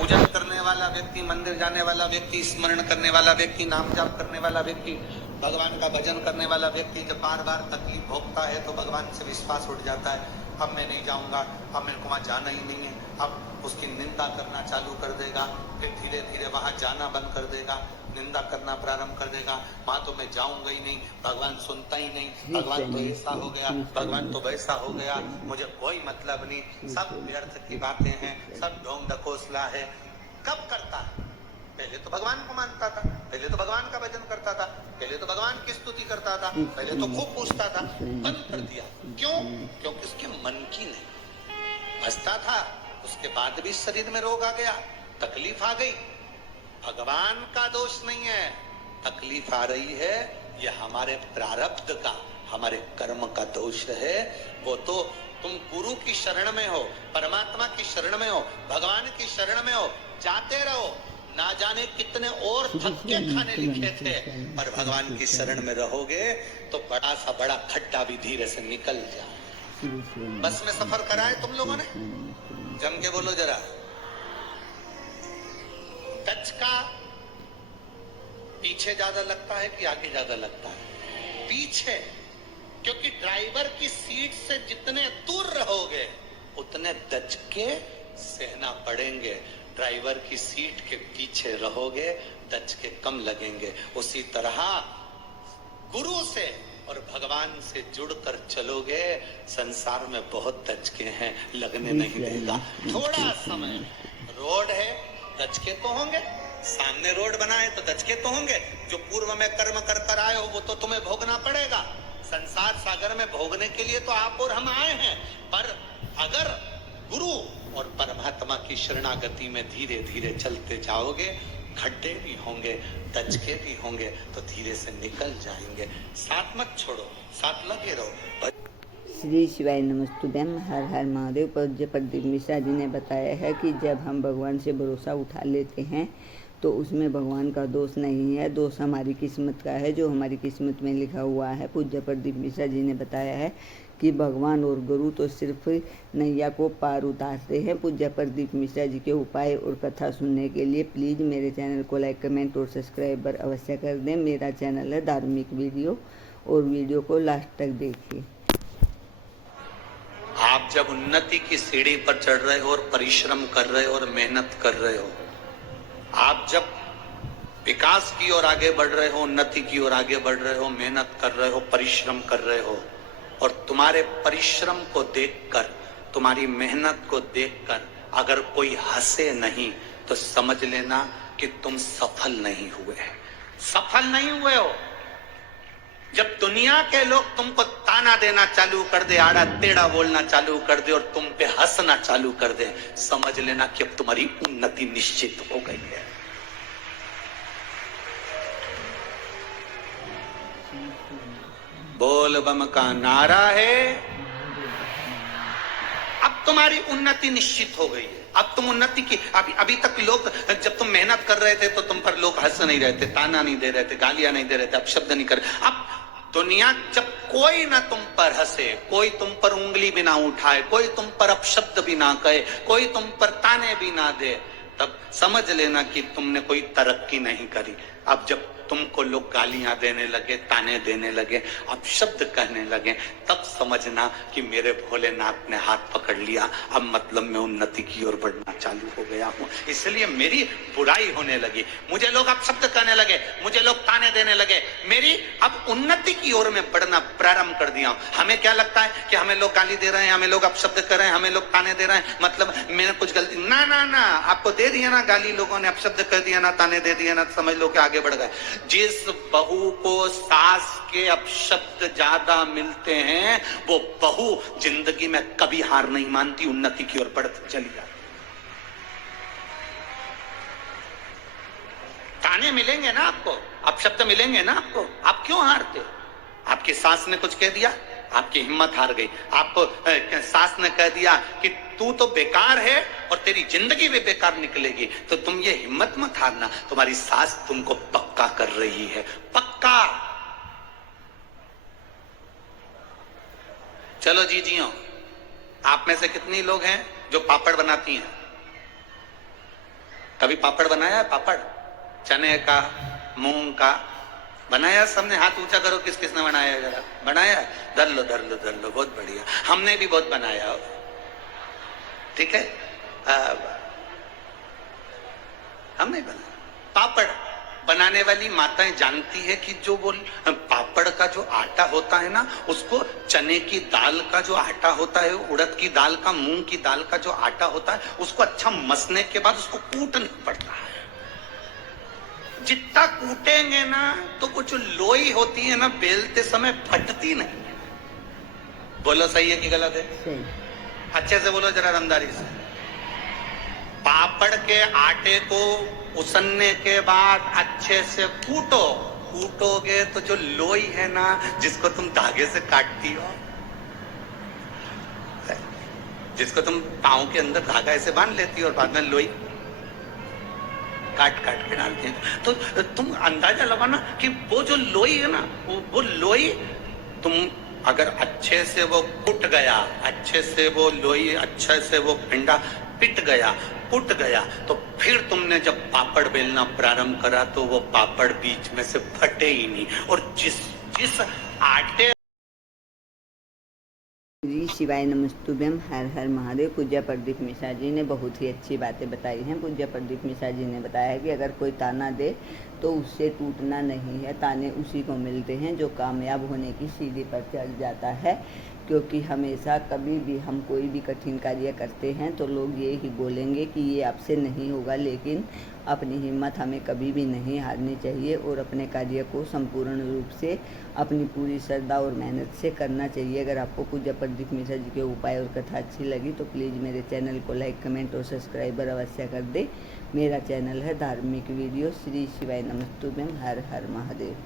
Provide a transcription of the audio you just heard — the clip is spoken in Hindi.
पूजन करने वाला व्यक्ति, मंदिर जाने वाला व्यक्ति, स्मरण करने वाला व्यक्ति, नाम जाप करने वाला व्यक्ति, भगवान का भजन करने वाला व्यक्ति जब बार बार तकलीफ भोगता है तो भगवान से विश्वास उठ जाता है। अब मैं नहीं जाऊंगा, अब मेरे को वहां जाना ही नहीं है। अब उसकी निंदा करना चालू कर देगा, फिर धीरे धीरे वहां जाना बंद कर देगा, निंदा करना प्रारंभ कर देगा। वहां तो मैं जाऊंगा ही नहीं, भगवान सुनता ही नहीं, भगवान तो ऐसा हो गया, भगवान तो वैसा हो गया, मुझे कोई मतलब नहीं, सब व्यर्थ की बातें हैं, सब ढोंग ढकोसला है। कब करता है? पहले तो भगवान को मानता था, पहले तो भगवान का भजन करता था, पहले तो भगवान की स्तुति करता था, पहले तो खूब पूछता था। बंद कर दिया। क्यों? क्योंकि उसके मन की नहीं बसता था। उसके बाद भी शरीर में रोग आ गया, तकलीफ आ गई। भगवान का दोष नहीं है, तकलीफ आ रही है ये हमारे प्रारब्ध का, हमारे कर्म का दोष है। वो तो तुम गुरु की शरण में हो, परमात्मा की शरण में हो, भगवान की शरण में हो, जाते रहो। ना जाने कितने और धक्के खाने लिखे थे, पर भगवान की शरण में रहोगे तो बड़ा सा बड़ा खड्डा भी धीरे से निकल जाए। बस में सफर करा है तुम लोगों ने? जम के बोलो जरा। टच का पीछे ज्यादा लगता है कि आगे ज्यादा लगता है? पीछे, क्योंकि ड्राइवर की सीट से जितने दूर रहोगे उतने दच के सहना पड़ेंगे। ड्राइवर की सीट के पीछे रहोगे, दच के कम लगेंगे। उसी तरह गुरु से और भगवान से जुड़कर चलोगे, संसार में बहुत दचके हैं, लगने नहीं देगा। थोड़ा समय, रोड है, दचके तो होंगे, सामने रोड बना है तो दचके तो होंगे। जो पूर्व में कर्म कर कर आए हो वो तो तुम्हें भोगना पड़ेगा। संसार सागर में भोगने के लिए तो आप और हम आए हैं, पर अगर गुरु और परमात्मा की शरणागति में धीरे धीरे चलते जाओगे, खड्डे भी होंगे, दचके भी होंगे, तो धीरे से निकल जाएंगे। साथ मत छोड़ो, साथ लगे रहो। श्री शिवाय नमस्तुभ्यम। हर हर महादेव। पूज्य प्रदीप मिश्रा जी ने बताया है कि जब हम भगवान से भरोसा उठा लेते हैं तो उसमें भगवान का दोष नहीं है, दोष हमारी किस्मत का है, जो हमारी किस्मत में लिखा हुआ है। पूज्य प्रदीप मिश्रा जी ने बताया है कि भगवान और गुरु तो सिर्फ नैया को पार उतारते हैं। पूज्य प्रदीप मिश्रा जी के उपाय और कथा सुनने के लिए प्लीज़ मेरे चैनल को लाइक, कमेंट और सब्सक्राइब अवश्य कर दें। मेरा चैनल है धार्मिक वीडियो, और वीडियो को लास्ट तक देखिए। आप जब उन्नति की सीढ़ी पर चढ़ रहे हो और परिश्रम कर रहे हो और मेहनत कर रहे हो, आप जब विकास की ओर आगे बढ़ रहे हो, उन्नति की ओर आगे बढ़ रहे हो, मेहनत कर रहे हो, परिश्रम कर रहे हो, और तुम्हारे परिश्रम को देखकर, तुम्हारी मेहनत को देखकर अगर कोई हंसे नहीं तो समझ लेना कि तुम सफल नहीं हुए। सफल नहीं हुए हो। जब दुनिया के लोग तुमको ताना देना चालू कर दे, आड़ा टेढ़ा बोलना चालू कर दे और तुम पे हंसना चालू कर दे, समझ लेना कि अब तुम्हारी उन्नति निश्चित हो गई है। बोल बम का नारा है, अब तुम्हारी उन्नति निश्चित हो गई है। अब तुम उन्नति की, अभी तक लोग, जब तुम मेहनत कर रहे थे तो तुम पर लोग हंस नहीं रहे थे, ताना नहीं दे रहे थे, गालियां नहीं दे रहे थे, अपशब्द नहीं कर। अब दुनिया जब कोई ना तुम पर हंसे, कोई तुम पर उंगली भी ना उठाए, कोई तुम पर अपशब्द भी ना कहे, कोई तुम पर ताने भी ना दे, तब समझ लेना कि तुमने कोई तरक्की नहीं करी। अब जब तुमको लोग गालियां देने लगे, ताने देने लगे, अपशब्द कहने लगे, तब समझना कि मेरे भोलेनाथ ने हाथ पकड़ लिया, अब मतलब मैं उन्नति की ओर बढ़ना चालू हो गया हूं। इसलिए मेरी बुराई होने लगी, मुझे लोग अपशब्द कहने लगे, मुझे लोग ताने देने लगे, मेरी अब उन्नति की ओर में बढ़ना प्रारंभ कर दिया। हमें क्या लगता है कि हमें लोग गाली दे रहे हैं, हमें लोग अपशब्द कर रहे हैं, हमें लोग ताने दे रहे हैं, मतलब मैंने कुछ गलती, ना ना ना, आपको दे दिया ना गाली, लोगों ने अपशब्द कर दिया ना, ताने दे दिया ना, समझ लो कि आगे बढ़ गए। जिस बहू को सास के अपशब्द ज्यादा मिलते हैं, वो बहू जिंदगी में कभी हार नहीं मानती, उन्नति की ओर बढ़ती चली जाती। ताने मिलेंगे ना आपको, अपशब्द मिलेंगे ना आपको, आप क्यों हारते? आपकी सास ने कुछ कह दिया, आपकी हिम्मत हार गई। आपको सास ने कह दिया कि तू तो बेकार है और तेरी जिंदगी भी बेकार निकलेगी, तो तुम ये हिम्मत मत हारना, तुम्हारी सास तुमको पक्का कर रही है, पक्का। चलो जीजियों, आप में से कितनी लोग हैं जो पापड़ बनाती हैं? कभी पापड़ बनाया है? पापड़ चने का, मूंग का बनाया? सबने हाथ ऊंचा करो, किस किसने बनाया है? जरा बनाया? धर लो धर लो धर लो, बहुत बढ़िया। हमने भी बहुत बनाया, ठीक है। हमने बनाया। पापड़ बनाने वाली माताएं जानती है कि जो वो पापड़ का जो आटा होता है ना, उसको चने की दाल का जो आटा होता है, उड़द की दाल का, मूंग की दाल का जो आटा होता है, उसको अच्छा मसने के बाद उसको कूटना पड़ता है। जितना कूटेंगे ना तो वो जो लोई होती है ना, बेलते समय फटती नहीं है। बोलो सही है कि गलत है? सही। अच्छे से बोलो जरा, दमदारी से। पापड़ के आटे को उसनने के बाद अच्छे से कूटो। कूटोगे तो जो लोई है ना, जिसको तुम धागे से काटती हो, जिसको तुम पांव के अंदर धागा ऐसे बांध लेती हो और बाद में लोई काट काट के डालते हैं, तो तुम अंदाजा लगाना कि वो जो लोई है ना, वो लोई तुम अगर अच्छे से वो कुट गया, अच्छे से वो लोई, अच्छे से वो भिंडा पिट गया, कुट गया, तो फिर तुमने जब पापड़ बेलना प्रारंभ करा तो वो पापड़ बीच में से फटे ही नहीं। और जिस आटे श्री शिवाय नमस्तुभ्यम, हर हर महादेव। पूज्य प्रदीप मिश्रा जी ने बहुत ही अच्छी बातें बताई हैं। पूज्य प्रदीप मिश्रा जी ने बताया है कि अगर कोई ताना दे तो उससे टूटना नहीं है, ताने उसी को मिलते हैं जो कामयाब होने की सीढ़ी पर चढ़ जाता है। क्योंकि हमेशा कभी भी हम कोई भी कठिन कार्य करते हैं तो लोग ये ही बोलेंगे कि ये आपसे नहीं होगा, लेकिन अपनी हिम्मत हमें कभी भी नहीं हारनी चाहिए और अपने कार्य को संपूर्ण रूप से अपनी पूरी श्रद्धा और मेहनत से करना चाहिए। अगर आपको पूज्य प्रदीप मिश्रा जी के उपाय और कथा अच्छी लगी तो प्लीज़ मेरे चैनल को लाइक, कमेंट और सब्सक्राइबर अवश्य कर दे। मेरा चैनल है धार्मिक वीडियो। श्री शिवाय नमस्तुभ्यम, हर हर महादेव।